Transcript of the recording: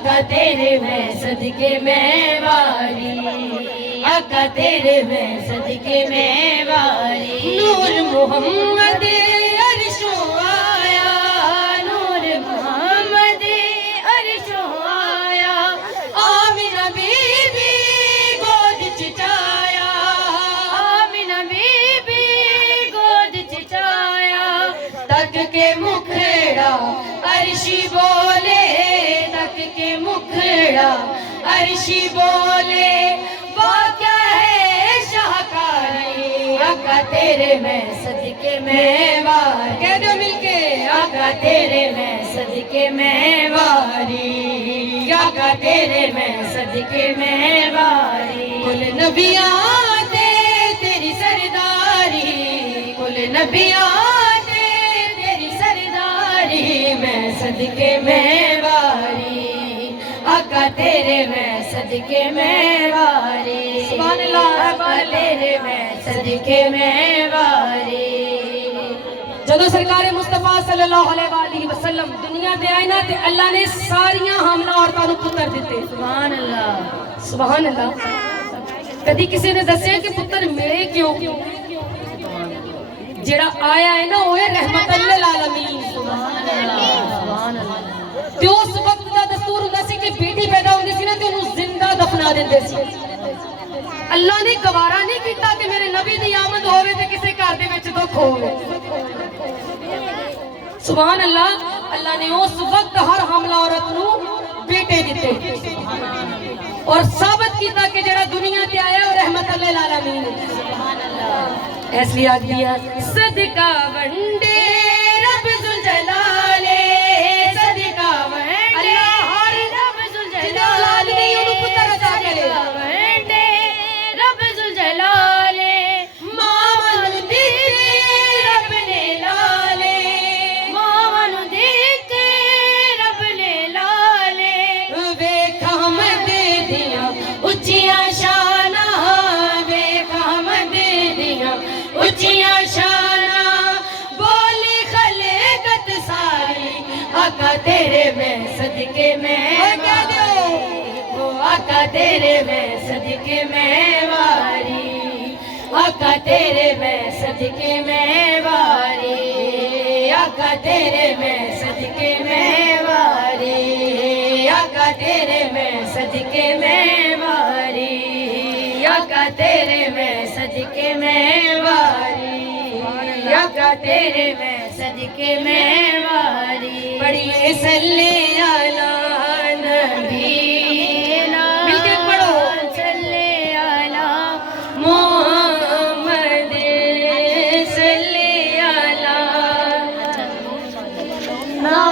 آقا تیرے میں صدقے میں واری، آقا تیرے میں صدقے میں واری، نور محمد عرشوں آیا، نور محمد عرشوں آیا، آمینہ بی بی گود چٹایا، آمینہ بی بی گود چٹایا، تک کے مکھڑا عرشی بولے، تک کے مکھڑا عرشی بولے، واقعہ ہے شاہکاری، آقا تیرے میں صدقے میں واری، کہہ دو مل کے، آقا تیرے میں صدقے میں واری، آقا تیرے میں صدقے میں واری، کل نبیاں دے تیری سرداری، کل نبیاں دے تیری سرداری، میں صدقے میں واری، آقا تیرے میں صدقے میں واری، سبحان اللہ، آقا تیرے میں صدقے میں واری۔ جدو سرکار مصطفیٰ صلی اللہ علیہ وآلہ وسلم دنیا دے آئے نا تے اللہ نے ساریاں حاملہ عورتوں کو پتر دیتے، سبحان اللہ، سبحان اللہ۔ کدی کسی نے دسیا کہ پتر ملے کیوں؟ جڑا آیا ہے نا وہ ہے رحمت للعالمین، سبحان اللہ، سبحان اللہ، تے اس وقت دا دستور ہوندا سی کہ بیٹی پیدا ہوندی سی نا تے انہوں زندہ دفنا دیندے سی۔ اللہ نے گوارا نہیں کیتا کہ میرے نبی دی آمد ہوئے تے کسے گھر دے وچ دکھ ہوئے، سبحان اللہ۔ اللہ نے اس وقت ہر حاملہ عورت نو بیٹے دیتے اور ثابت کیتا کہ جڑا دنیا تے آیا وہ رحمت للعالمین ہے، سبحان اللہ، اس لیے آج دیا صدقہ ونڈے رب ذوالجلال، صدقہ ونڈے رب ذوالجلال، انہوں پتر عطا کرے، صدقہ ونڈے رب ذوالجلال، ماں دیتے رب نے لالے، ماں دیکھ رب نے لالے، ویکھ احمد دیاں اچیاں شاناں، ویکھ احمد دیاں اچیاں شاناں، بولی خلقت ساری، آقا تیرے میں صدقے میں واری، آقا تیرے میں صدقے میں واری، آقا تیرے میں صدقے میں واری، آقا تیرے میں صدقے میں واری، آقا تیرے میں صدقے میں واری، آقا تیرے میں صدقے میں واری، آقا تیرے میں صدقے میں واری، پڑھیے صلی علی نبینا، مل کے پڑھو، صلی علی محمد صلی علی محمد